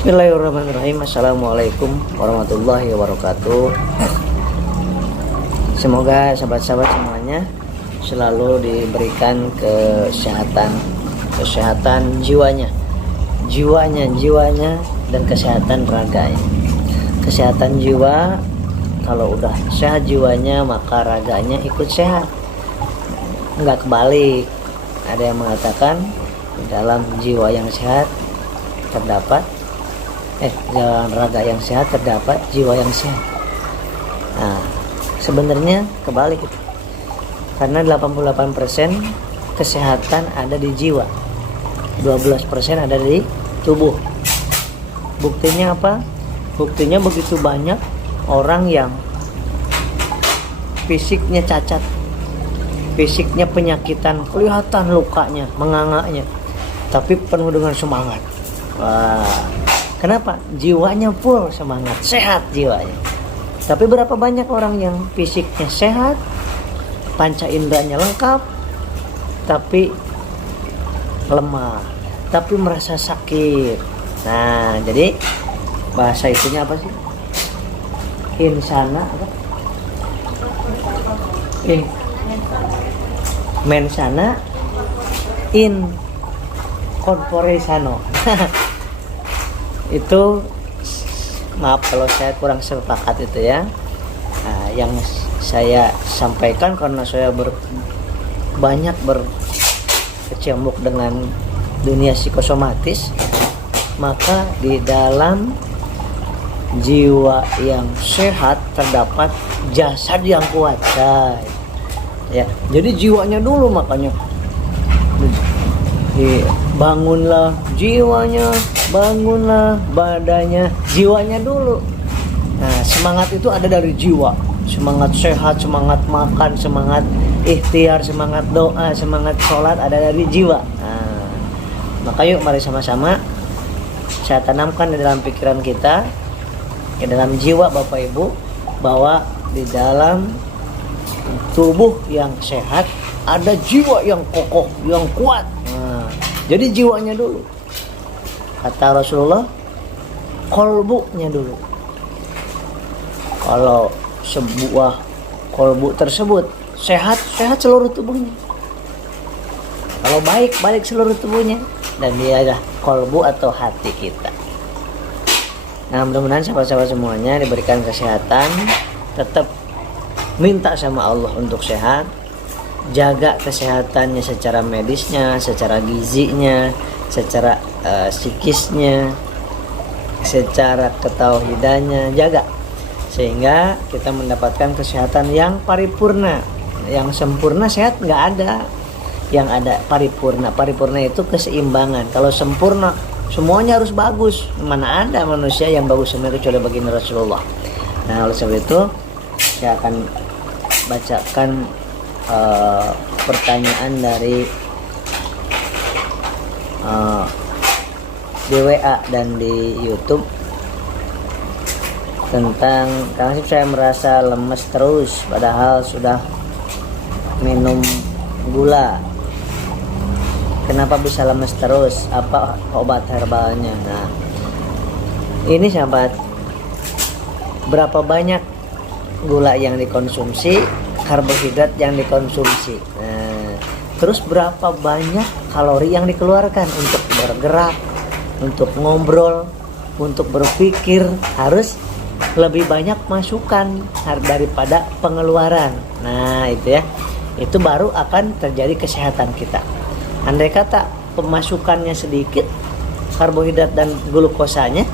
Bismillahirrahmanirrahim. Assalamualaikum warahmatullahi wabarakatuh. Semoga sahabat-sahabat semuanya selalu diberikan kesehatan jiwanya, dan kesehatan raganya. Kesehatan jiwa, kalau udah sehat jiwanya maka raganya ikut sehat. Enggak kebalik. Ada yang mengatakan dalam jiwa yang sehat terdapat dalam raga yang sehat terdapat jiwa yang sehat. Nah, sebenarnya kebalik itu. Karena 88% kesehatan ada di jiwa, 12% ada di tubuh. Buktinya apa? Buktinya begitu banyak orang yang fisiknya cacat, fisiknya penyakitan, kelihatan lukanya, mengangaknya, tapi penuh dengan semangat. Wah, kenapa? Jiwanya full semangat, sehat jiwanya. Tapi berapa banyak orang yang fisiknya sehat, panca inderanya lengkap, tapi lemah, tapi merasa sakit. Nah, jadi bahasa itunya apa sih? Insana apa? Mensana in corpore sano. Itu maaf kalau saya kurang sepakat itu ya. Nah, yang saya sampaikan karena saya banyak berkecimpung dengan dunia psikosomatis, maka di dalam jiwa yang sehat terdapat jasad yang kuat, ya. Jadi jiwanya dulu, makanya bangunlah jiwanya, bangunlah badannya, jiwanya dulu. Nah, semangat itu ada dari jiwa. Semangat sehat, semangat makan, semangat ikhtiar, semangat doa, semangat sholat ada dari jiwa. Nah, maka yuk mari sama-sama saya tanamkan di dalam pikiran kita, di dalam jiwa Bapak Ibu, bahwa di dalam tubuh yang sehat ada jiwa yang kokoh, yang kuat. Nah, jadi jiwanya dulu. Kata Rasulullah, kolbunya dulu. Kalau sebuah kolbu tersebut sehat seluruh tubuhnya. Kalau baik seluruh tubuhnya. Dan dia adalah kolbu atau hati kita. Nah, mudah-mudahan sahabat-sahabat semuanya diberikan kesehatan. Tetap minta sama Allah untuk sehat. Jaga kesehatannya secara medisnya, secara gizinya, secara psikisnya, secara ketauhidannya, jaga sehingga kita mendapatkan kesehatan yang paripurna. Yang sempurna sehat nggak ada, yang ada paripurna. Paripurna itu keseimbangan. Kalau sempurna semuanya harus bagus, mana ada manusia yang bagus semua kecuali baginda Rasulullah. Nah, oleh sebab itu saya akan bacakan pertanyaan dari di WA dan di YouTube tentang Kang Asep, saya merasa lemes terus padahal sudah minum gula. Kenapa bisa lemes terus? Apa obat herbalnya? Nah, ini sahabat, berapa banyak gula yang dikonsumsi, karbohidrat yang dikonsumsi. Nah, terus berapa banyak kalori yang dikeluarkan untuk bergerak, untuk ngobrol, untuk berpikir. Harus lebih banyak masukan daripada pengeluaran. Nah, itu ya. Itu baru akan terjadi kesehatan kita. Andai kata pemasukannya sedikit, karbohidrat dan glukosanya,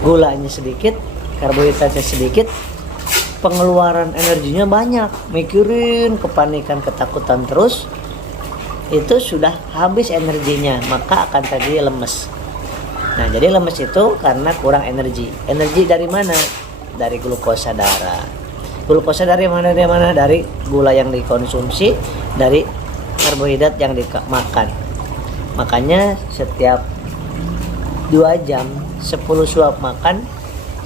gulanya sedikit, karbohidratnya sedikit, pengeluaran energinya banyak, mikirin, kepanikan, ketakutan terus, itu sudah habis energinya, maka akan terjadi lemes. Nah, jadi lemes itu karena kurang energi. Energi dari mana? Dari glukosa darah. Glukosa dari mana? Dari gula yang dikonsumsi, dari karbohidrat yang dimakan. Makanya setiap 2 jam 10 suap makan,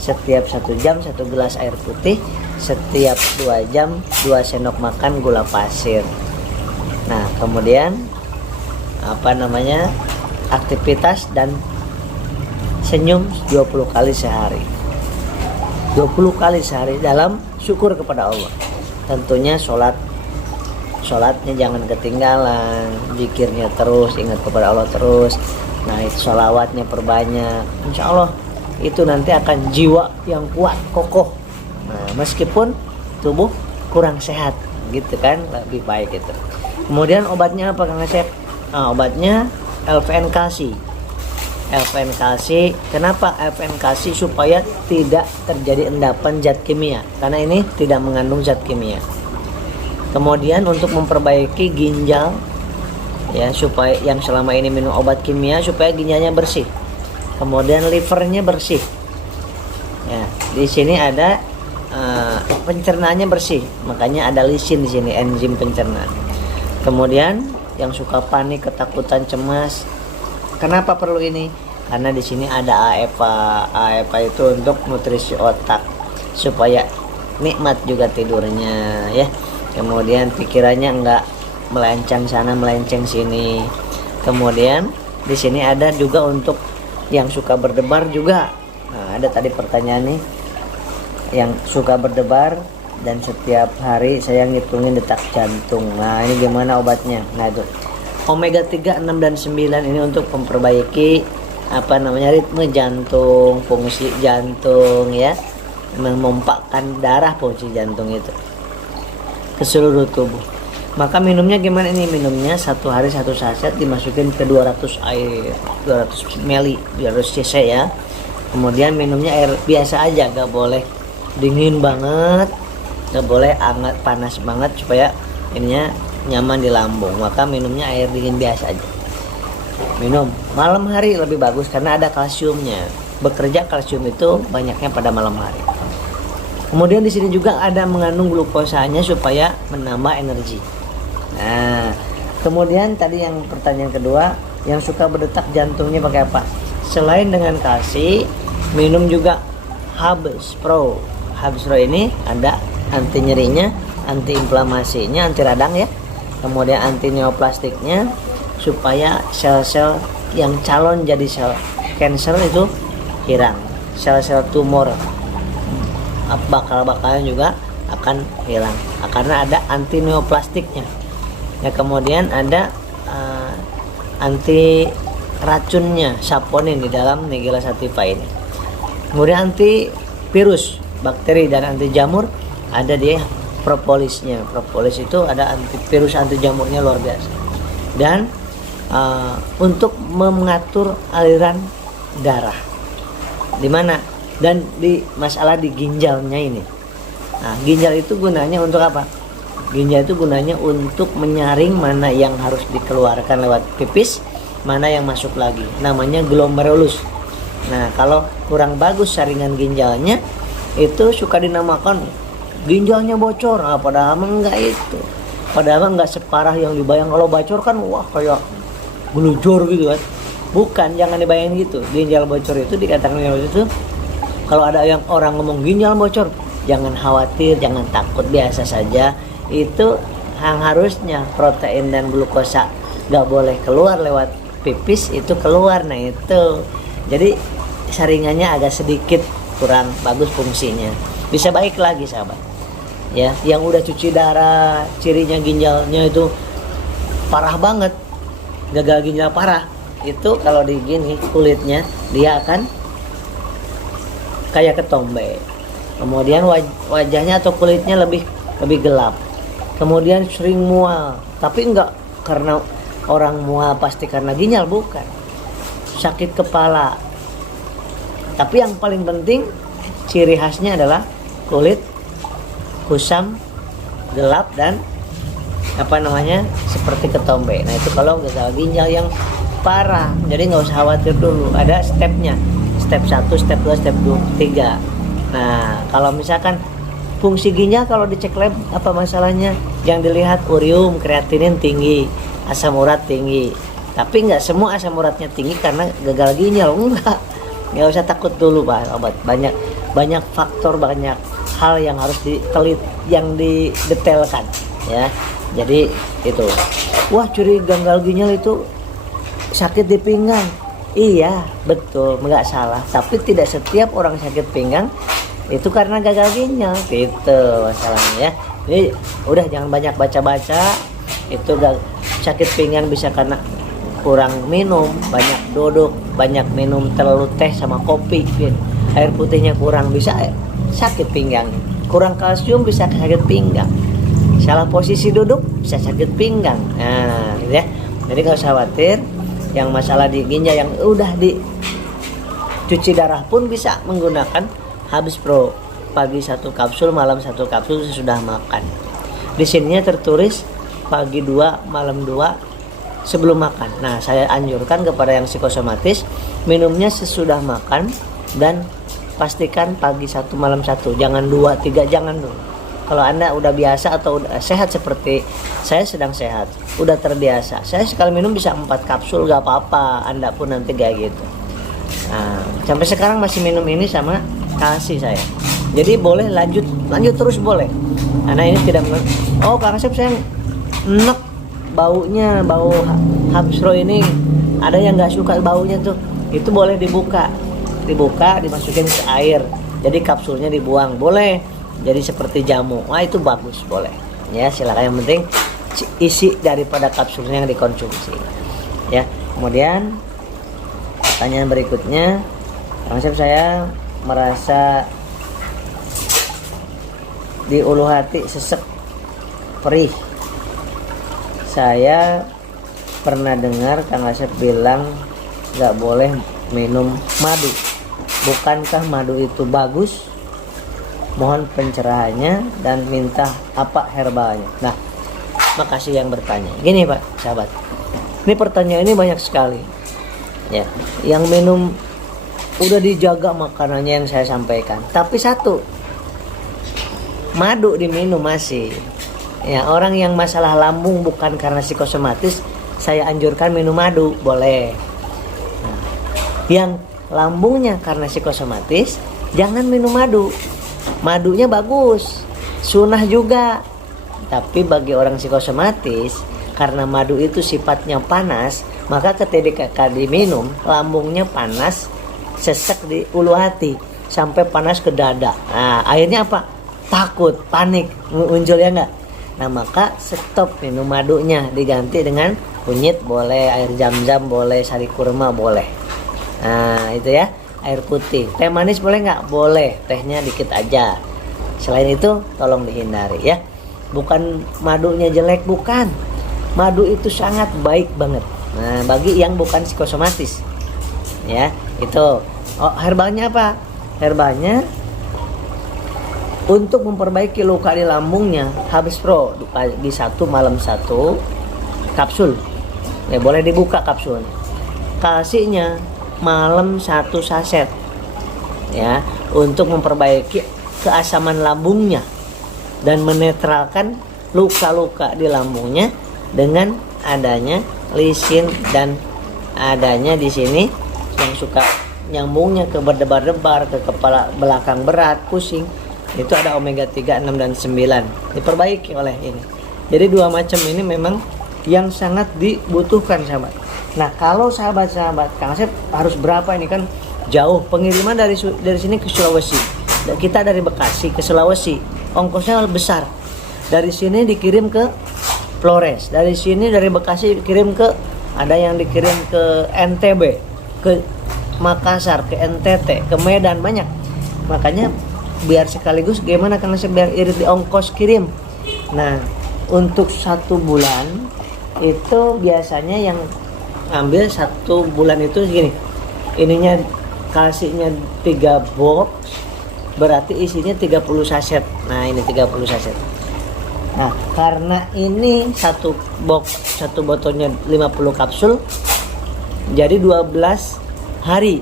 setiap 1 jam 1 gelas air putih, setiap 2 jam 2 sendok makan gula pasir. Nah, kemudian aktivitas dan senyum 20 kali sehari. 20 kali sehari dalam syukur kepada Allah. Tentunya sholatnya jangan ketinggalan, zikirnya terus, ingat kepada Allah terus. Nah itu sholawatnya perbanyak, insya Allah itu nanti akan jiwa yang kuat, kokoh. Nah meskipun tubuh kurang sehat gitu kan, lebih baik itu. Kemudian obatnya apa Kang Asep? Obatnya LVN kalsi. LVN kalsi, kenapa LVN kalsi? Supaya tidak terjadi endapan zat kimia, karena ini tidak mengandung zat kimia. Kemudian untuk memperbaiki ginjal ya, supaya yang selama ini minum obat kimia supaya ginjalnya bersih. Kemudian livernya bersih. Ya, di sini ada pencernaannya bersih, makanya ada lisin di sini, enzim pencerna. Kemudian yang suka panik, ketakutan, cemas, kenapa perlu ini? Karena di sini ada AEPA. AEPA itu untuk nutrisi otak supaya nikmat juga tidurnya ya. Kemudian pikirannya enggak melenceng sana melenceng sini. Kemudian di sini ada juga untuk yang suka berdebar juga. Nah, ada tadi pertanyaan nih, yang suka berdebar dan setiap hari saya ngitungin detak jantung. Nah ini gimana obatnya? Nah itu omega 3, 6 dan 9 ini untuk memperbaiki ritme jantung, fungsi jantung ya, memompakkan darah fungsi jantung itu ke seluruh tubuh. Maka minumnya gimana ini? Minumnya satu hari 1 saset dimasukin ke 200 air, 200 ml, 200 cc ya. Kemudian minumnya air biasa aja, gak boleh dingin banget, gak boleh hangat panas banget supaya ininya nyaman di lambung. Maka minumnya air dingin biasa aja. Minum malam hari lebih bagus karena ada kalsiumnya. Bekerja kalsium itu banyaknya pada malam hari. Kemudian di sini juga ada mengandung glukosanya supaya menambah energi. Nah, kemudian tadi yang pertanyaan kedua, yang suka berdetak jantungnya pakai apa? Selain dengan kalsi, minum juga Habs Pro. Habs Pro ini ada anti nyerinya, anti inflamasinya, anti radang ya. Kemudian anti neoplastiknya supaya sel-sel yang calon jadi sel cancer itu hilang. Sel-sel tumor bakal-bakalnya juga akan hilang karena ada anti neoplastiknya. Ya, kemudian ada anti racunnya, saponin di dalam Nigella sativa ini. Kemudian anti virus, bakteri dan anti jamur ada di propolisnya. Propolis itu ada anti virus, anti jamurnya luar biasa. Dan untuk mengatur aliran darah, di mana dan di masalah di ginjalnya ini. Nah, ginjal itu gunanya untuk apa? Ginjal itu gunanya untuk menyaring mana yang harus dikeluarkan lewat pipis, mana yang masuk lagi. Namanya glomerulus. Nah, kalau kurang bagus saringan ginjalnya, itu suka dinamakan ginjalnya bocor. Nah, padahal enggak itu. Padahal enggak separah yang dibayang. Kalau bocor kan wah kayak gelujur gitu kan. Bukan, jangan dibayangin gitu. Ginjal bocor itu dikatakan ginjal bocor itu, kalau ada yang orang ngomong ginjal bocor, jangan khawatir, jangan takut, biasa saja. Itu yang harusnya protein dan glukosa gak boleh keluar lewat pipis, itu keluar. Nah itu jadi saringannya agak sedikit kurang bagus fungsinya, bisa baik lagi sahabat ya. Yang udah cuci darah, cirinya ginjalnya itu parah banget, gagal ginjal parah, itu kalau di gini kulitnya dia akan kayak ketombe. Kemudian wajahnya atau kulitnya lebih gelap. Kemudian sering mual, tapi enggak karena orang mual pasti karena ginjal, bukan. Sakit kepala. Tapi yang paling penting ciri khasnya adalah kulit kusam, gelap dan seperti ketombe. Nah itu kalau gagal ginjal yang parah. Jadi nggak usah khawatir dulu. Ada stepnya. Step 1, step 2, step 3. Nah, kalau misalkan fungsi ginjal kalau dicek lab apa masalahnya? Yang dilihat urium, kreatinin tinggi, asam urat tinggi. Tapi nggak semua asam uratnya tinggi karena gagal ginjal, enggak. Nggak usah takut dulu Pak obat. Banyak faktor, banyak hal yang harus ditelit, yang didetailkan ya. Jadi itu. Wah, curi gagal ginjal itu sakit di pinggang. Iya, betul, nggak salah. Tapi tidak setiap orang sakit pinggang itu karena gagal ginjal, gitu masalahnya ya. Jadi udah jangan banyak baca-baca. Itu sakit pinggang bisa karena kurang minum, banyak duduk, banyak minum terlalu teh sama kopi, gitu. Air putihnya kurang bisa sakit pinggang. Kurang kalsium bisa sakit pinggang. Salah posisi duduk bisa sakit pinggang. Nah, gitu ya. Jadi nggak usah khawatir. Yang masalah di ginjal yang udah dicuci darah pun bisa menggunakan Habis Pro. Pagi 1 kapsul, malam 1 kapsul sesudah makan. Di sininya tertulis pagi 2, malam 2 sebelum makan. Nah, saya anjurkan kepada yang psikosomatis minumnya sesudah makan dan pastikan pagi 1, malam 1. Jangan 2, 3, jangan dulu. Kalau Anda udah biasa atau udah sehat seperti saya sedang sehat, udah terbiasa, saya sekali minum bisa 4 kapsul gak apa-apa, Anda pun nanti kayak gitu. Nah, sampai sekarang masih minum ini sama kasih saya. Jadi boleh lanjut terus boleh. Karena ini tidak oh Kang Asep saya enek baunya, bau Habis Pro ini ada yang nggak suka baunya tuh. Itu boleh dibuka, dimasukin ke air. Jadi kapsulnya dibuang, boleh. Jadi seperti jamu. Wah, itu bagus, boleh. Ya, silakan, yang penting isi daripada kapsulnya yang dikonsumsi. Ya, kemudian pertanyaan berikutnya, Kang Asep, saya merasa di ulu hati sesek, perih. Saya pernah dengar Kang Asep bilang nggak boleh minum madu. Bukankah madu itu bagus? Mohon pencerahannya dan minta apa herbalnya. Nah, makasih yang bertanya. Gini Pak, sahabat, ini pertanyaan ini banyak sekali. Ya, yang minum udah dijaga makanannya yang saya sampaikan. Tapi satu, madu diminum masih. Ya, orang yang masalah lambung bukan karena psikosomatis, saya anjurkan minum madu, boleh. Nah, yang lambungnya karena psikosomatis, jangan minum madu. Madunya bagus, sunnah juga. Tapi bagi orang psikosomatis, karena madu itu sifatnya panas, maka ketika diminum, lambungnya panas, sesek di ulu hati, sampai panas ke dada. Nah, akhirnya apa? Takut, panik, muncul ya enggak? Nah, maka stop minum madunya, diganti dengan kunyit boleh, air zam-zam boleh, sari kurma boleh. Nah, itu ya. Air putih, teh manis boleh nggak? Boleh, tehnya dikit aja. Selain itu tolong dihindari ya. Bukan madunya jelek, bukan. Madu itu sangat baik banget. Nah, bagi yang bukan psikosomatis ya, itu. Oh, herbalnya apa? Herbalnya untuk memperbaiki luka di lambungnya, Habis Pro pagi 1, malam 1 kapsul. Ya, boleh dibuka kapsulnya. Kasihnya malam 1 saset ya, untuk memperbaiki keasaman lambungnya dan menetralkan luka-luka di lambungnya dengan adanya lisin dan adanya di sini yang suka nyambungnya ke berdebar-debar, ke kepala belakang berat, pusing, itu ada omega 3, 6 dan 9 diperbaiki oleh ini. Jadi dua macam ini memang yang sangat dibutuhkan sahabat. Nah, kalau sahabat-sahabat Kang Asep harus berapa, ini kan jauh pengiriman dari sini ke Sulawesi. Kita dari Bekasi ke Sulawesi, ongkosnya besar. Dari sini dikirim ke Flores, dari sini dari Bekasi dikirim ke, ada yang dikirim ke NTB, ke Makassar, ke NTT, ke Medan, banyak. Makanya biar sekaligus gimana Kang Asep biar irit di ongkos kirim. Nah, untuk 1 bulan itu biasanya yang ambil 1 bulan itu segini, ininya kasihnya 3 box, berarti isinya 30 saset. Nah, ini 30 saset. Nah, karena ini 1 box, 1 botolnya 50 kapsul, jadi 12 hari,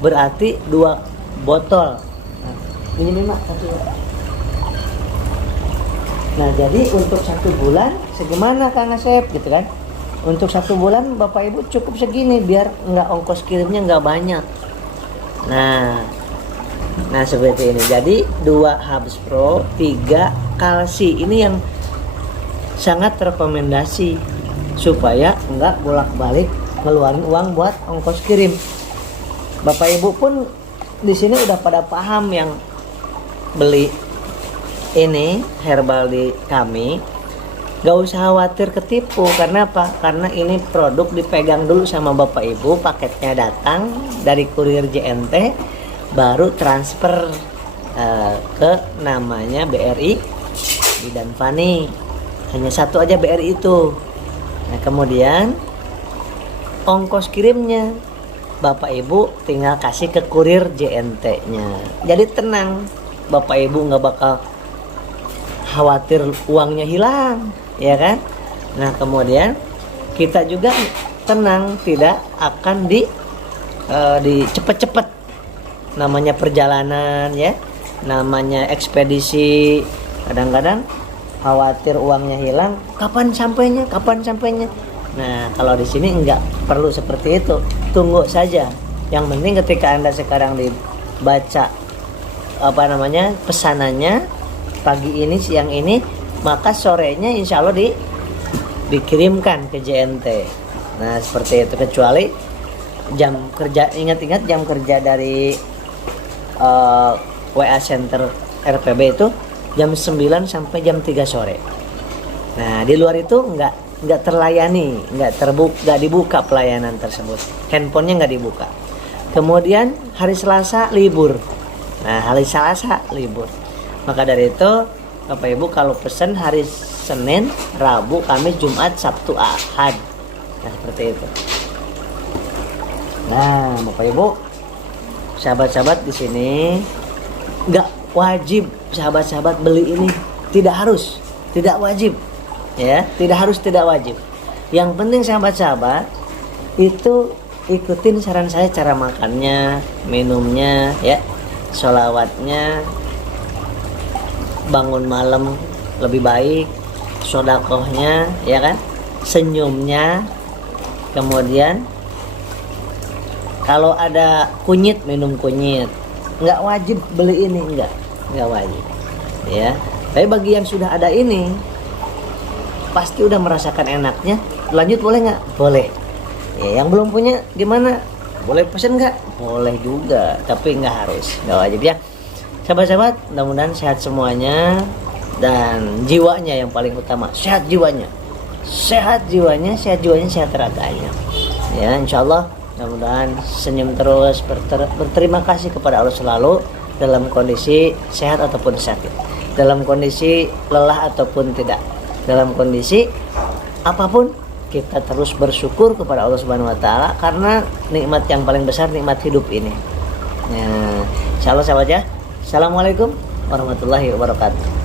berarti 2 botol. Nah, ini memang 1. Nah, jadi untuk 1 bulan segimana Kang Asep gitu kan? Untuk 1 bulan Bapak Ibu cukup segini biar nggak ongkos kirimnya nggak banyak. Nah seperti ini. Jadi 2 Habis Pro, 3 kalsi. Ini yang sangat rekomendasi supaya nggak bolak-balik ngeluarin uang buat ongkos kirim. Bapak Ibu pun di sini udah pada paham yang beli ini herbal di kami, gak usah khawatir ketipu. Karena apa? Karena ini produk dipegang dulu sama Bapak Ibu, paketnya datang dari kurir JNT, baru transfer ke namanya BRI Bidan Fani. Hanya satu aja BRI itu. Nah, kemudian ongkos kirimnya Bapak Ibu tinggal kasih ke kurir JNT-nya. Jadi tenang, Bapak Ibu nggak bakal khawatir uangnya hilang, ya kan? Nah, kemudian kita juga tenang, tidak akan di cepet-cepet. Namanya perjalanan, ya, namanya ekspedisi. Kadang-kadang khawatir uangnya hilang, kapan sampainya? Nah, kalau di sini enggak perlu seperti itu. Tunggu saja. Yang penting ketika Anda sekarang dibaca pesanannya pagi ini, siang ini, maka sorenya insya Allah dikirimkan ke JNT. Nah, seperti itu. Kecuali jam kerja, ingat-ingat jam kerja dari WA Center RPB itu jam 9 sampai jam 3 sore. Nah, di luar itu nggak terlayani, nggak dibuka pelayanan tersebut. Handphonenya nggak dibuka. Kemudian hari Selasa libur. Nah, hari Selasa libur. Maka dari itu Bapak Ibu kalau pesan hari Senin, Rabu, Kamis, Jumat, Sabtu, Ahad. Nah, seperti itu. Nah, Bapak Ibu, sahabat-sahabat di sini nggak wajib sahabat-sahabat beli ini, tidak harus, tidak wajib. Ya, tidak harus, tidak wajib. Yang penting sahabat-sahabat itu ikutin saran saya, cara makannya, minumnya, ya, sholawatnya, bangun malam lebih baik, sodakohnya, ya kan, senyumnya. Kemudian kalau ada kunyit, minum kunyit. Nggak wajib beli ini, nggak wajib, ya. Tapi bagi yang sudah ada ini, pasti udah merasakan enaknya. Lanjut boleh nggak? Boleh. Ya, yang belum punya gimana? Boleh pesen nggak? Boleh juga, tapi nggak harus, nggak wajib, ya. Sahabat-sahabat, mudah-mudahan sehat semuanya dan jiwanya yang paling utama. Sehat jiwanya, sehat raganya. Ya, insya Allah mudah-mudahan senyum terus, berterima kasih kepada Allah selalu dalam kondisi sehat ataupun sakit, dalam kondisi lelah ataupun tidak. Dalam kondisi apapun kita terus bersyukur kepada Allah Subhanahu wa taala karena nikmat yang paling besar, nikmat hidup ini. Nah, insyaallah sahabat ya. Assalamualaikum warahmatullahi wabarakatuh.